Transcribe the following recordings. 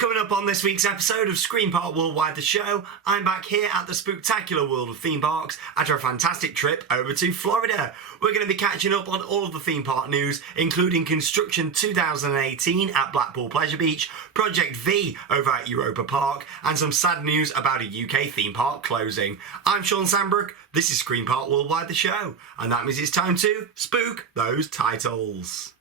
Coming up on this week's episode of Screen Park Worldwide the Show, I'm back here at the spooktacular world of theme parks after a fantastic trip over to Florida. We're going to be catching up on all of the theme park news, including Construction 2018 at Blackpool Pleasure Beach, Project V over at Europa Park, and some sad news about a UK theme park closing. I'm Shawn Sanbrooke, this is Screen Park Worldwide the Show, and that means it's time to spook those titles.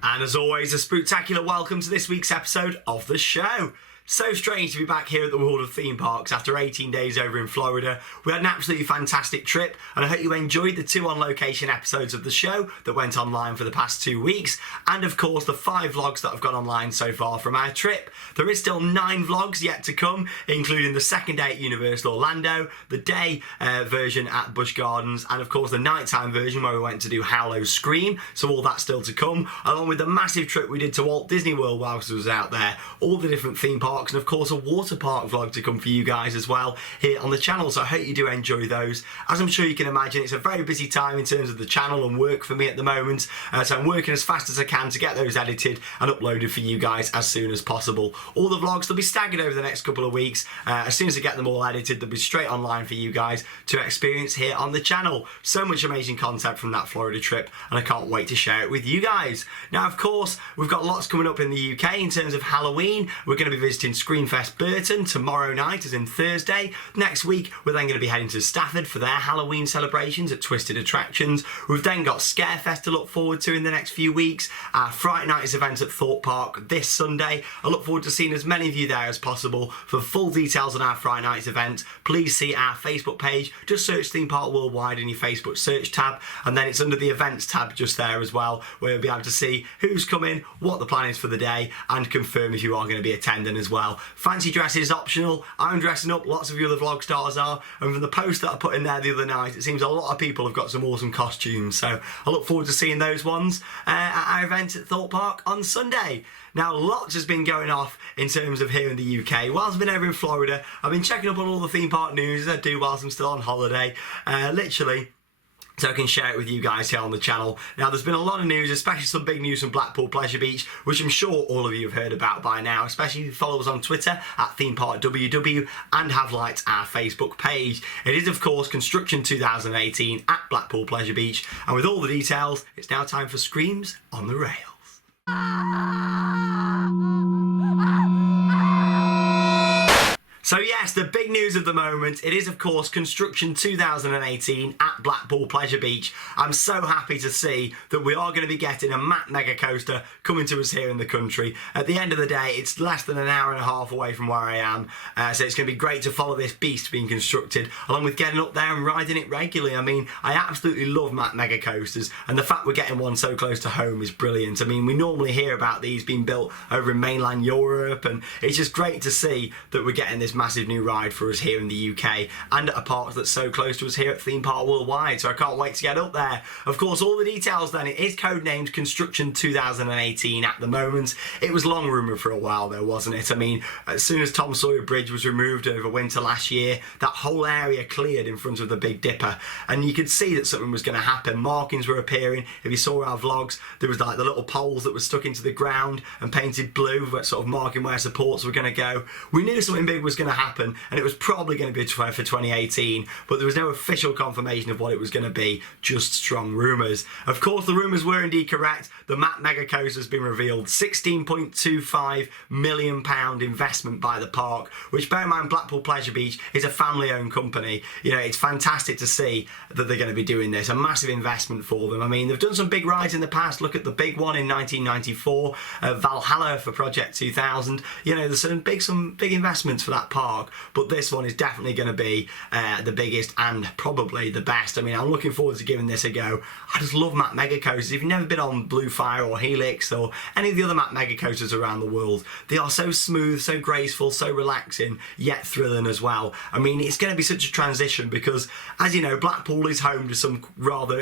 And as always, a spooktacular welcome to this week's episode of the show. So strange to be back here at the world of theme parks after 18 days over in Florida. We had an absolutely fantastic trip, and I hope you enjoyed the 2 on-location episodes of the show that went online for the past 2 weeks, and of course the 5 vlogs that have gone online so far from our trip. There is still 9 vlogs yet to come, including the second day at Universal Orlando, the day version at Busch Gardens, and of course the nighttime version where we went to do Howlow Scream, so all that's still to come, along with the massive trip we did to Walt Disney World whilst I was out there, all the different theme parks, and of course a water park vlog to come for you guys as well here on the channel, so I hope you do enjoy those. As I'm sure you can imagine, it's a very busy time in terms of the channel and work for me at the moment, so I'm working as fast as I can to get those edited and uploaded for you guys as soon as possible. All the vlogs, they'll be staggered over the next couple of weeks. As soon as I get them all edited, they'll be straight online for you guys to experience here on the channel. So much amazing content from that Florida trip, and I can't wait to share it with you guys. Now of course we've got lots coming up in the UK in terms of Halloween. We're going to be visiting Screamfest Burton tomorrow night, as in Thursday. Next week we're then going to be heading to Stafford for their Halloween celebrations at Twisted Attractions. We've then got Scarefest to look forward to in the next few weeks. Our Fright Nights event at Thorpe Park this Sunday. I look forward to seeing as many of you there as possible. For full details on our Fright Nights event, please see our Facebook page. Just search Theme Park Worldwide in your Facebook search tab, and then it's under the events tab just there as well, where you'll be able to see who's coming, what the plan is for the day, and confirm if you are going to be attending as well. Fancy dress is optional. I'm dressing up, lots of you other vlog stars are, and from the post that I put in there the other night, it seems a lot of people have got some awesome costumes, so I look forward to seeing those ones at our event at Thorpe Park on Sunday. Now lots has been going off in terms of here in the UK. Whilst I've been over in Florida, I've been checking up on all the theme park news as I do whilst I'm still on holiday, literally, so I can share it with you guys here on the channel. Now there's been a lot of news, especially some big news from Blackpool Pleasure Beach, which I'm sure all of you have heard about by now, especially if you follow us on Twitter at ThemeParkWW and have liked our Facebook page. It is of course Construction 2018 at Blackpool Pleasure Beach, and with all the details, it's now time for Screams on the Rails. So yes, the big news of the moment, it is of course Construction 2018 at Blackpool Pleasure Beach. I'm so happy to see that we are going to be getting a Mack Mega Coaster coming to us here in the country. At the end of the day, it's less than an hour and a half away from where I am, so it's going to be great to follow this beast being constructed, along with getting up there and riding it regularly. I mean, I absolutely love Mack Mega Coasters, and the fact we're getting one so close to home is brilliant. I mean, we normally hear about these being built over in mainland Europe, and it's just great to see that we're getting this massive new ride for us here in the UK and at a park that's so close to us here at Theme Park Worldwide, so I can't wait to get up there. Of course, all the details then, it is codenamed Construction 2018 at the moment. It was long rumoured for a while though, wasn't it? I mean, as soon as Tom Sawyer Bridge was removed over winter last year, that whole area cleared in front of the Big Dipper, and you could see that something was going to happen. Markings were appearing. If you saw our vlogs, there was like the little poles that were stuck into the ground and painted blue, sort of marking where supports were going to go. We knew something big was going to happen, and it was probably going to be for 2018, but there was no official confirmation of what it was going to be, just strong rumours. Of course, the rumours were indeed correct. The Mack Mega Coaster has been revealed. £16.25 million investment by the park, which, bear in mind, Blackpool Pleasure Beach is a family-owned company. You know, it's fantastic to see that they're going to be doing this. A massive investment for them. I mean, they've done some big rides in the past. Look at the big one in 1994, Valhalla for Project 2000. You know, there's some big investments for that park park, but this one is definitely going to be the biggest and probably the best. I mean, I'm looking forward to giving this a go. I just love map mega coasters. If you've never been on Blue Fire or Helix or any of the other map mega coasters around the world, they are so smooth, so graceful, so relaxing, yet thrilling as well. I mean, it's going to be such a transition because, as you know, Blackpool is home to some rather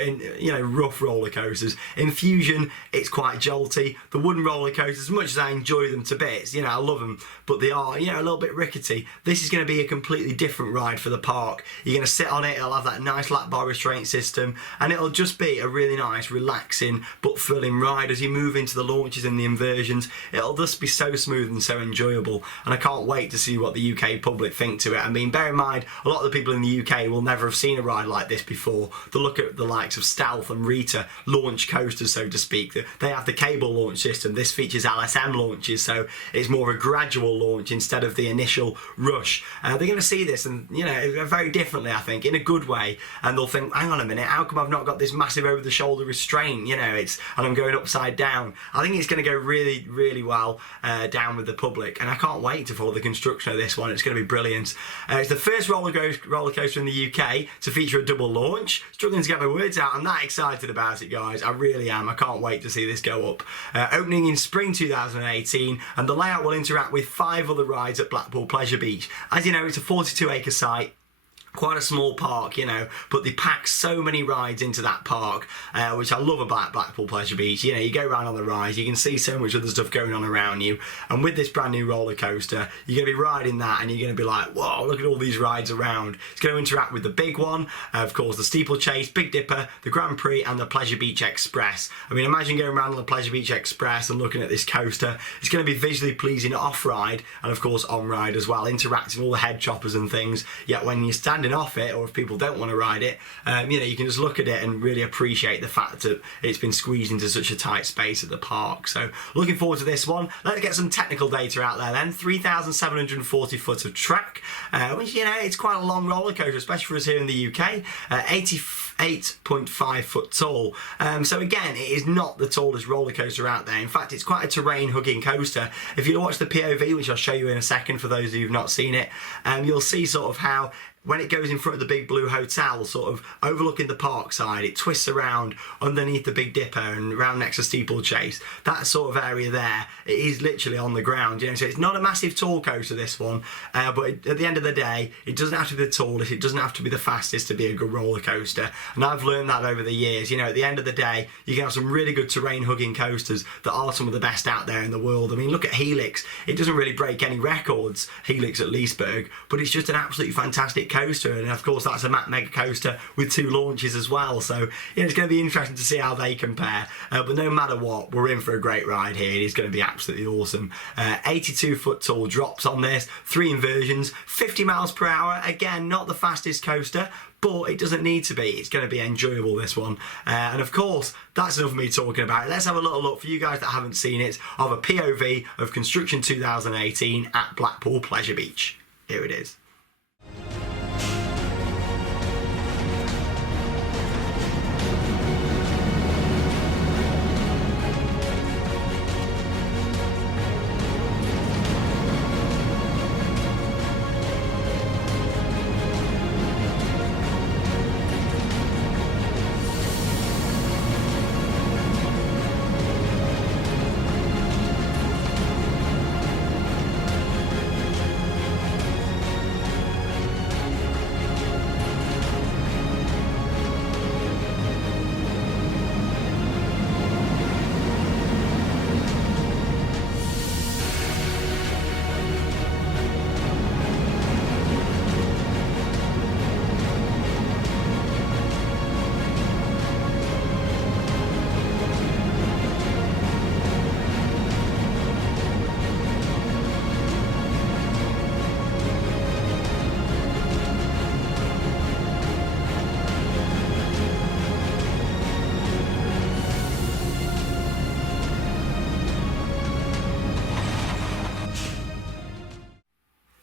rough roller coasters. In Fusion, it's quite jolty. The wooden roller coasters, as much as I enjoy them to bits, I love them, but they are, a little bit rickety. This is going to be a completely different ride for the park. You're going to sit on it, it'll have that nice lap bar restraint system, and it'll just be a really nice, relaxing but thrilling ride as you move into the launches and the inversions. It'll just be so smooth and so enjoyable, and I can't wait to see what the UK public think to it. I mean, bear in mind, a lot of the people in the UK will never have seen a ride like this before. They'll look at the likes of Stealth and Rita launch coasters, so to speak. They have the cable launch system. This features LSM launches, so it's more of a gradual launch instead of the initial rush. They're going to see this and very differently, I think, in a good way, and they'll think, hang on a minute, how come I've not got this massive over the shoulder restraint, and I'm going upside down. I think it's going to go really, really well down with the public, and I can't wait to follow the construction of this one. It's going to be brilliant. It's the first roller coaster in the UK to feature a double launch. Struggling to get my words out. I'm that excited about it, guys. I really am. I can't wait to see this go up. Opening in spring 2018, and the layout will interact with 5 other rides at Blackpool Pleasure Beach. As you know, it's a 42-acre site. Quite a small park, but they pack so many rides into that park, which I love about Blackpool Pleasure Beach. You go around on the rides, you can see so much other stuff going on around you, and with this brand new roller coaster, you're going to be riding that and you're going to be like, whoa, look at all these rides around. It's going to interact with the big one, of course, the Steeplechase, Big Dipper, the Grand Prix, and the Pleasure Beach Express. I mean, imagine going around on the Pleasure Beach Express and looking at this coaster. It's going to be visually pleasing off-ride, and of course on-ride as well, interacting with all the head choppers and things, yet when you're standing off it, or if people don't want to ride it, you can just look at it and really appreciate the fact that it's been squeezed into such a tight space at the park. So looking forward to this one. Let's get some technical data out there then. 3,740 foot of track, which it's quite a long roller coaster, especially for us here in the UK. 88.5 foot tall. So again, it is not the tallest roller coaster out there. In fact, it's quite a terrain hugging coaster. If you watch the POV, which I'll show you in a second for those of you who've not seen it, you'll see sort of how when it goes in front of the Big Blue Hotel, sort of overlooking the park side, it twists around underneath the Big Dipper and around next to Steeplechase. That sort of area there, it is literally on the ground, so it's not a massive tall coaster, this one, but at the end of the day, it doesn't have to be the tallest, it doesn't have to be the fastest to be a good roller coaster, and I've learned that over the years. At the end of the day, you can have some really good terrain hugging coasters that are some of the best out there in the world. I mean, look at Helix. It doesn't really break any records, Helix at Leesburg, but it's just an absolutely fantastic coaster, and of course that's a map mega coaster with 2 launches as well, so it's going to be interesting to see how they compare, but no matter what, we're in for a great ride here. It is going to be absolutely awesome. 82 foot tall drops on this, 3 inversions, 50 miles per hour. Again, not the fastest coaster, but it doesn't need to be. It's going to be enjoyable, this one. And of course, that's enough of me talking about it. Let's have a little look for you guys that haven't seen it of a POV of Construction 2018 at Blackpool Pleasure Beach. Here it is.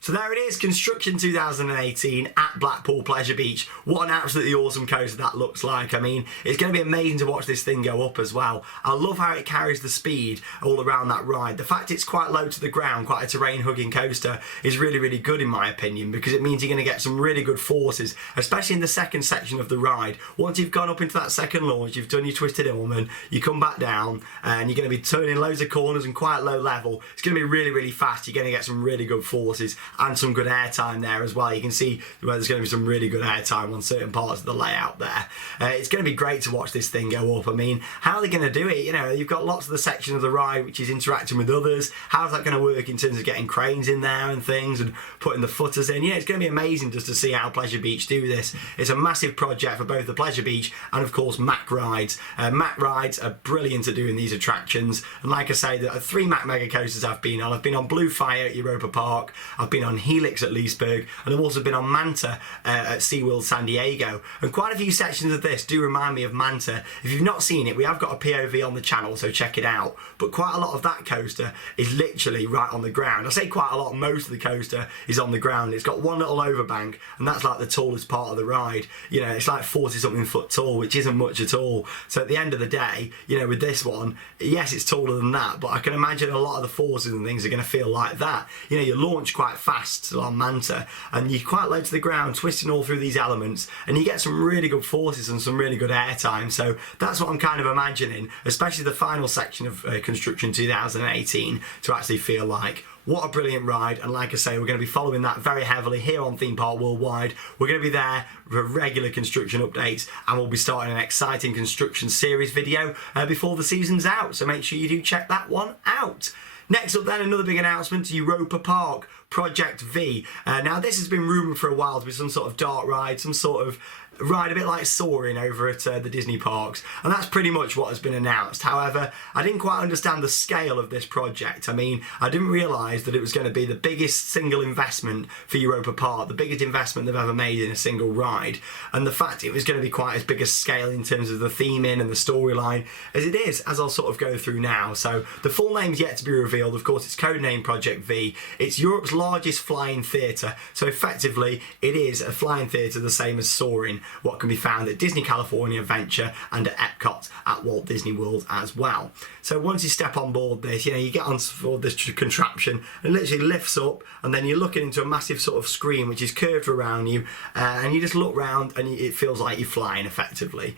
So there it is, Construction 2018 at Blackpool Pleasure Beach. What an absolutely awesome coaster that looks like. I mean, it's going to be amazing to watch this thing go up as well. I love how it carries the speed all around that ride. The fact it's quite low to the ground, quite a terrain-hugging coaster, is really, really good in my opinion, because it means you're going to get some really good forces, especially in the second section of the ride. Once you've gone up into that second launch, you've done your Twisted Illman, you come back down, and you're going to be turning loads of corners and quite low level. It's going to be really, really fast. You're going to get some really good forces and some good airtime there as well. You can see where there's going to be some really good airtime on certain parts of the layout there. It's going to be great to watch this thing go up. I mean, how are they going to do it? You know, you've got lots of the section of the ride which is interacting with others. How's that going to work in terms of getting cranes in there and things and putting the footers in? Yeah, it's going to be amazing just to see how Pleasure Beach do this. It's a massive project for both the Pleasure Beach and of course Mack Rides. Mack Rides are brilliant at doing these attractions, and like I say, there are 3 Mack Mega Coasters I've been on. I've been on Blue Fire at Europa Park, I've been on Helix at Leesburg, and I've also been on Manta at SeaWorld San Diego. And quite a few sections of this do remind me of Manta. If you've not seen it, we have got a POV on the channel, so check it out. But quite a lot of that coaster is literally right on the ground. I say quite a lot, most of the coaster is on the ground. It's got one little overbank, and that's like the tallest part of the ride. You know, it's like 40 something foot tall, which isn't much at all. So at the end of the day, you know, with this one, yes, it's taller than that, but I can imagine a lot of the forces and things are going to feel like that. You know, you launch quite fast on Manta, and you're quite low to the ground, twisting all through these elements, and you get some really good forces and some really good airtime. So that's what I'm kind of imagining, especially the final section of Construction 2018, to actually feel like. What a brilliant ride, and like I say, we're going to be following that very heavily here on Theme Park Worldwide. We're going to be there for regular construction updates, and we'll be starting an exciting construction series video before the season's out, so make sure you do check that one out. Next up then, another big announcement, Europa Park Project V. Now this has been rumoured for a while to be some sort of dark ride, some sort of ride a bit like Soaring over at the Disney parks, and that's pretty much what has been announced. However, I didn't quite understand the scale of this project. I mean, I didn't realise that it was going to be the biggest single investment for Europa Park, the biggest investment they've ever made in a single ride, and the fact it was going to be quite as big a scale in terms of the theming and the storyline as it is, as I'll sort of go through now. So the full name's yet to be revealed. Of course, it's codenamed Project V. It's Europe's largest flying theatre, so effectively it is a flying theatre the same as Soaring, what can be found at Disney California Adventure and at Epcot at Walt Disney World as well. So once you step on board this, you know, you get on board this contraption and it literally lifts up, and then you're looking into a massive sort of screen which is curved around you, and you just look round and it feels like you're flying effectively.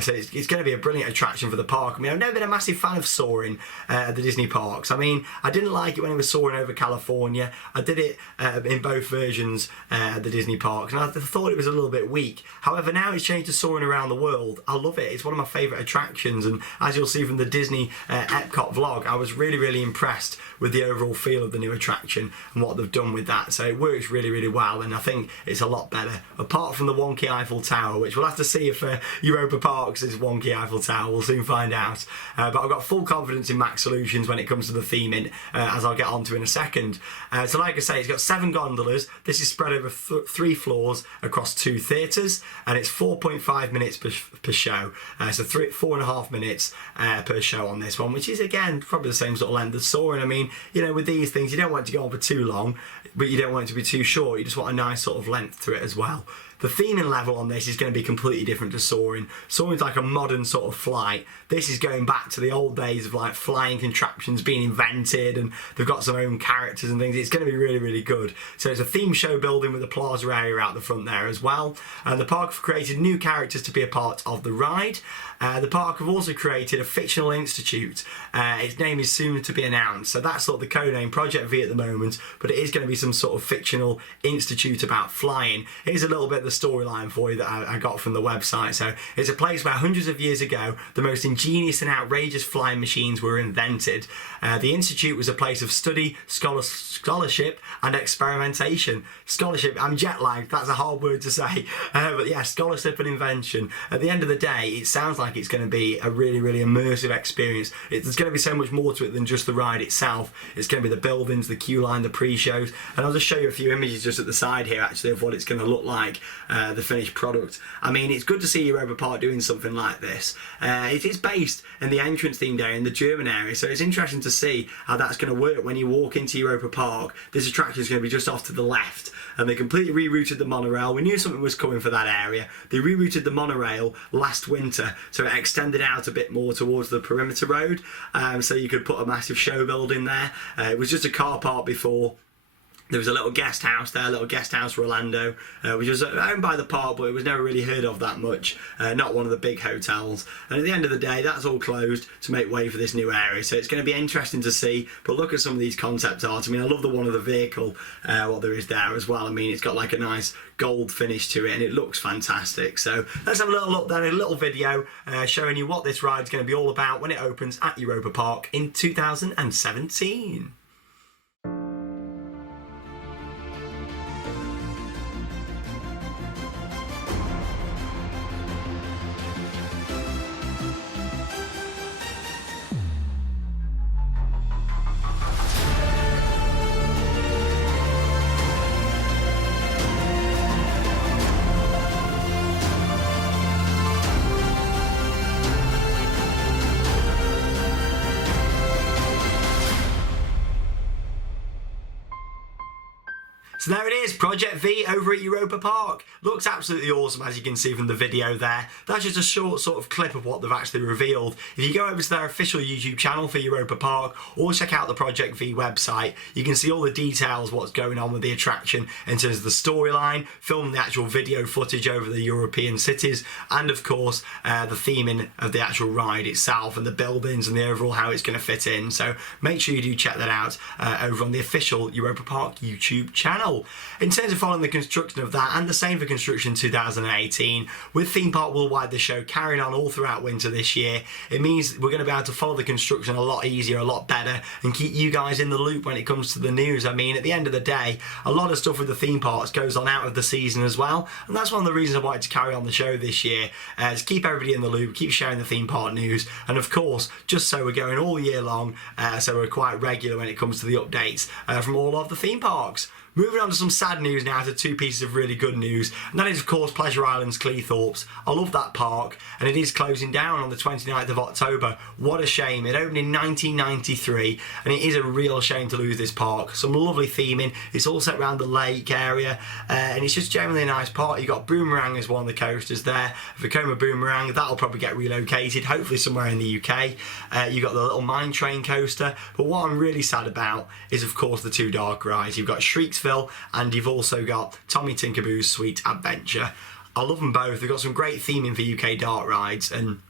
So it's going to be a brilliant attraction for the park. I mean, I've never been a massive fan of Soaring at the Disney parks. I mean, I didn't like it when it was soaring over California. I did it in both versions at the Disney parks, and I thought it was a little bit weak. However, now it's changed to Soaring Around the World. I love it. It's one of my favourite attractions, and as you'll see from the Disney Epcot vlog, I was really, really impressed with the overall feel of the new attraction and what they've done with that. So it works really, really well, and I think it's a lot better. Apart from the wonky Eiffel Tower, which we'll have to see if Europa Parks is wonky Eiffel Tower. We'll soon find out. But I've got full confidence in Mack Solutions when it comes to the theming, as I'll get onto in a second. So like I say, it's got 7 gondolas. This is spread over 3 floors across 2 theatres, and it's 4.5 minutes per show. So 4.5 minutes per show on this one, which is again probably the same sort of length as Soaring. I mean, you know, with these things, you don't want it to go on for too long, but you don't want it to be too short. You just want a nice sort of length to it as well. The theming level on this is going to be completely different to Soaring. Soaring's like a modern sort of flight. This is going back to the old days of like flying contraptions being invented, and they've got some own characters and things. It's going to be really, really good. So it's a theme show building with a plaza area out the front there as well. The park have created new characters to be a part of the ride. The park have also created a fictional institute. Its name is soon to be announced. So that's sort of the code name, Project V at the moment, but it is going to be some sort of fictional institute about flying. Here's a little bit of the storyline for you that I got from the website. So it's a place where hundreds of years ago, the most ingenious and outrageous flying machines were invented. The institute was a place of study, scholarship and experimentation. Scholarship, I'm jet lagged, that's a hard word to say, but yeah, scholarship and invention. At the end of the day, it sounds like it's going to be a really, really immersive experience. There's going to be so much more to it than just the ride itself. It's going to be the buildings, the queue line, the pre-shows, and I'll just show you a few images just at the side here actually of what it's going to look like. the finished product. I mean, it's good to see Europa Park doing something like this. It is based in the entrance themed area in the German area, so it's interesting to see how that's going to work when you walk into Europa Park. This attraction is going to be just off to the left, and they completely rerouted the monorail. We knew something was coming for that area. They rerouted the monorail last winter, so it extended out a bit more towards the perimeter road, so you could put a massive show building there. It was just a car park before. There was a little guest house there, a little guest house for Orlando, which was owned by the park, but it was never really heard of that much. Not one of the big hotels. And at the end of the day, that's all closed to make way for this new area. So it's going to be interesting to see. But look at some of these concept art. I mean, I love the one of the vehicle, what there is there as well. I mean, it's got like a nice gold finish to it, and it looks fantastic. So let's have a little look there, a little video showing you what this ride's going to be all about when it opens at Europa Park in 2017. So there it is, Project V over at Europa Park. Looks absolutely awesome, as you can see from the video there. That's just a short sort of clip of what they've actually revealed. If you go over to their official YouTube channel for Europa Park, or check out the Project V website, you can see all the details, what's going on with the attraction in terms of the storyline, filming the actual video footage over the European cities, and of course the theming of the actual ride itself and the buildings and the overall how it's going to fit in. So make sure you do check that out over on the official Europa Park YouTube channel. In terms of following the construction of that, and the same for construction 2018, with Theme Park Worldwide the show carrying on all throughout winter this year, it means we're going to be able to follow the construction a lot easier, a lot better, and keep you guys in the loop when it comes to the news. I mean, at the end of the day, a lot of stuff with the theme parks goes on out of the season as well, and that's one of the reasons I wanted to carry on the show this year, is keep everybody in the loop, keep sharing the theme park news, and of course, just so we're going all year long, so we're quite regular when it comes to the updates from all of the theme parks. Moving on to some sad news now, to two pieces of really good news, and that is of course Pleasure Island's Cleethorpes. I love that park, and it is closing down on the 29th of October. What a shame. It opened in 1993, and it is a real shame to lose this park. Some lovely theming, it's all set around the lake area, and it's just generally a nice park. You've got Boomerang as one of the coasters there, Vekoma Boomerang, that'll probably get relocated, hopefully somewhere in the UK. You've got the little mine train coaster, but what I'm really sad about is of course the two dark rides. You've got Shrieks, and you've also got Tommy Tinkerboo's Sweet Adventure. I love them both. They've got some great theming for UK dark rides, and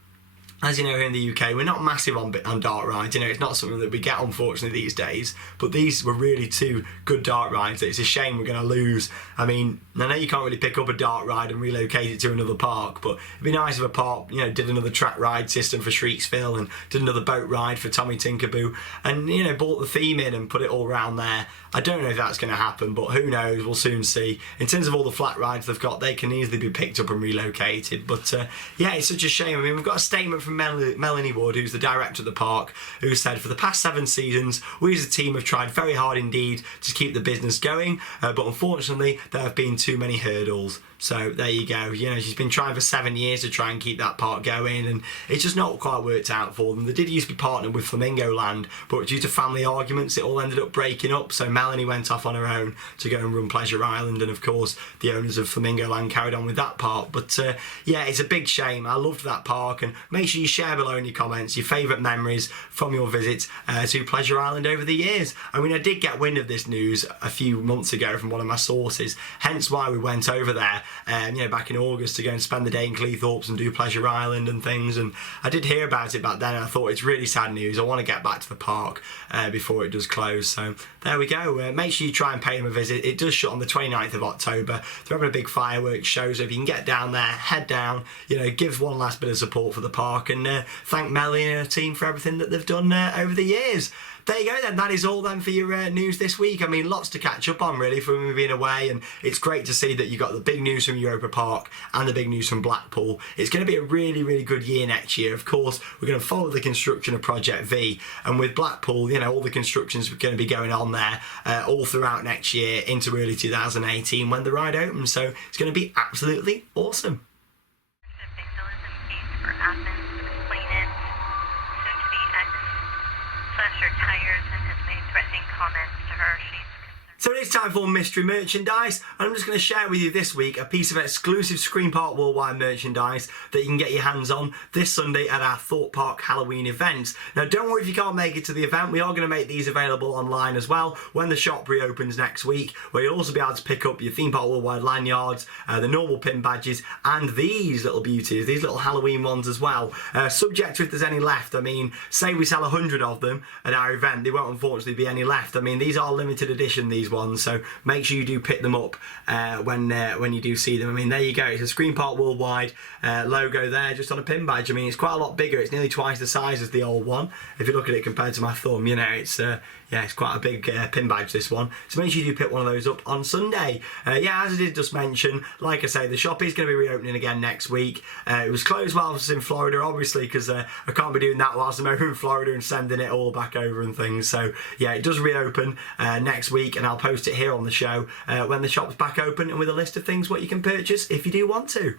as you know, here in the UK, we're not massive on dark rides. You know, it's not something that we get, unfortunately, these days. But these were really two good dark rides that it's a shame we're going to lose. I mean, I know you can't really pick up a dark ride and relocate it to another park, but it'd be nice if a park, you know, did another track ride system for Shrieksville and did another boat ride for Tommy Tinkerboo, and, you know, brought the theme in and put it all around there. I don't know if that's going to happen, but who knows? We'll soon see. In terms of all the flat rides they've got, they can easily be picked up and relocated. But yeah, it's such a shame. I mean, we've got a statement from Melanie Wood, who's the director of the park, who said, "For the past 7 seasons, we as a team have tried very hard indeed to keep the business going, but unfortunately, there have been too many hurdles." So there you go. You know, she's been trying for 7 years to try and keep that park going, and it's just not quite worked out for them. They did used to be partnered with Flamingo Land, but due to family arguments, it all ended up breaking up. So Melanie went off on her own to go and run Pleasure Island, and of course, the owners of Flamingo Land carried on with that park. But yeah, it's a big shame. I loved that park, and make sure you share below in your comments your favourite memories from your visits to Pleasure Island over the years. I mean, I did get wind of this news a few months ago from one of my sources, hence why we went over there. You know, back in August to go and spend the day in Cleethorpes and do Pleasure Island and things, and I did hear about it back then, and I thought it's really sad news. I want to get back to the park before it does close. So there we go. Make sure you try and pay them a visit. It does shut on the 29th of October. They're having a big fireworks show, so if you can get down there, head down, you know, give one last bit of support for the park, and thank Melanie and her team for everything that they've done over the years. There you go then, that is all then for your news this week. I mean, lots to catch up on really from being away, and it's great to see that you got the big news from Europa Park and the big news from Blackpool. It's going to be a really, really good year next year. Of course, we're going to follow the construction of Project V, and with Blackpool, you know, all the construction's going to be going on there all throughout next year into early 2018 when the ride opens, so it's going to be absolutely awesome. Tires and has made threatening comments to her. So it is time for mystery merchandise, and I'm just going to share with you this week a piece of exclusive Screen Park Worldwide merchandise that you can get your hands on this Sunday at our Thorpe Park Halloween event. Now don't worry if you can't make it to the event, we are going to make these available online as well when the shop reopens next week, where you'll also be able to pick up your Theme Park Worldwide lanyards, the normal pin badges, and these little beauties, these little Halloween ones as well. Subject to if there's any left. I mean, say we sell 100 of them at our event, there won't unfortunately be any left. I mean, these are limited edition, these ones, so make sure you do pick them up when you do see them. I mean, there you go, it's a Screen Park Worldwide logo there just on a pin badge. I mean, it's quite a lot bigger, it's nearly twice the size as the old one. If you look at it compared to my thumb, you know, it's yeah, it's quite a big pin badge, this one. So make sure you do pick one of those up on Sunday. Yeah, as I did just mention, like I say, the shop is going to be reopening again next week. It was closed while I was in Florida, obviously, because I can't be doing that whilst I'm over in Florida and sending it all back over and things. So yeah, it does reopen next week, and I'll post it here on the show when the shop's back open and with a list of things what you can purchase if you do want to.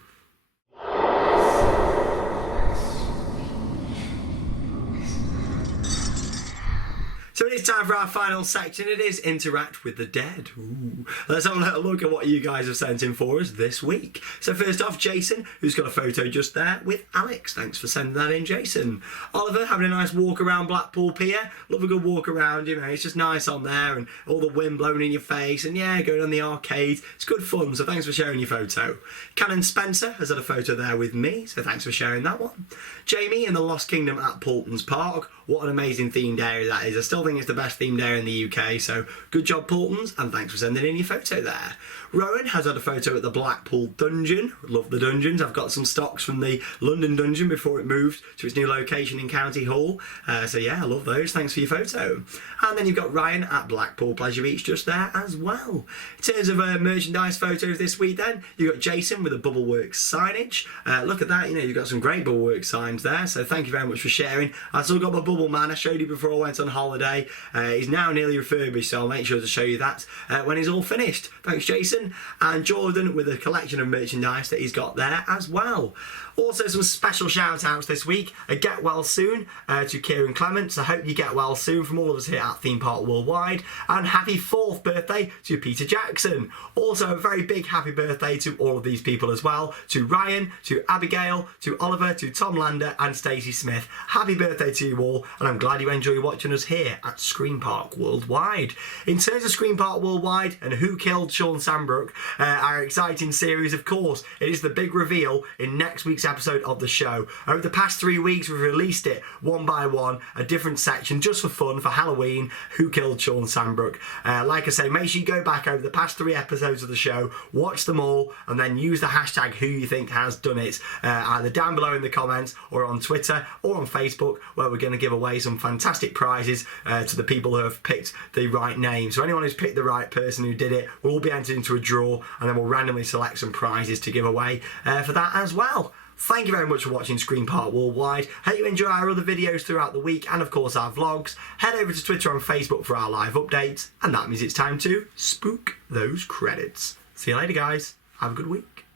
So it is time for our final section. It is Interact with the Dead. Ooh. Let's have a little look at what you guys have sent in for us this week. So first off, Jason, who's got a photo just there with Alex. Thanks for sending that in, Jason. Oliver, having a nice walk around Blackpool Pier. Love a good walk around, you know, it's just nice on there and all the wind blowing in your face and yeah, going on the arcade. It's good fun, so thanks for sharing your photo. Cannon Spencer has had a photo there with me, so thanks for sharing that one. Jamie in the Lost Kingdom at Poulton's Park. What an amazing themed area that is. I still think it's the best themed area in the UK, so good job Poultons, and thanks for sending in your photo there. Rowan has had a photo at the Blackpool Dungeon. Love the dungeons. I've got some stocks from the London Dungeon before it moved to its new location in County Hall. So yeah, I love those. Thanks for your photo. And then you've got Ryan at Blackpool Pleasure Beach just there as well. In terms of merchandise photos this week then, you've got Jason with a Bubbleworks signage. Look at that, you know, you've got some great Bubbleworks signs there, so thank you very much for sharing. I've still got my Bubble Man I showed you before I went on holiday. He's now nearly refurbished, so I'll make sure to show you that when he's all finished. Thanks, Jason. And Jordan with a collection of merchandise that he's got there as well. Also some special shout outs this week. A get well soon to Kieran Clements. I hope you get well soon from all of us here at Theme Park Worldwide. And happy 4th birthday to Peter Jackson. Also a very big happy birthday to all of these people as well. To Ryan, to Abigail, to Oliver, to Tom Lander and Stacey Smith. Happy birthday to you all, and I'm glad you enjoy watching us here at Screen Park Worldwide. In terms of Screen Park Worldwide and Who Killed Shawn Sanbrooke, our exciting series, of course, it is the big reveal in next week's episode of the show. Over the past 3 weeks we've released it one by one, a different section just for fun for Halloween. Who Killed Shawn Sanbrooke. Like I say, make sure you go back over the past 3 episodes of the show, watch them all, and then use the hashtag who you think has done it, either down below in the comments or on Twitter or on Facebook, where we're going to give away some fantastic prizes to the people who have picked the right name. So anyone who's picked the right person who did it will all be entered into a draw, and then we'll randomly select some prizes to give away for that as well. Thank you very much for watching Screen Park Worldwide. Hope you enjoy our other videos throughout the week and of course our vlogs. Head over to Twitter and Facebook for our live updates, and that means it's time to spook those credits. See you later guys, have a good week.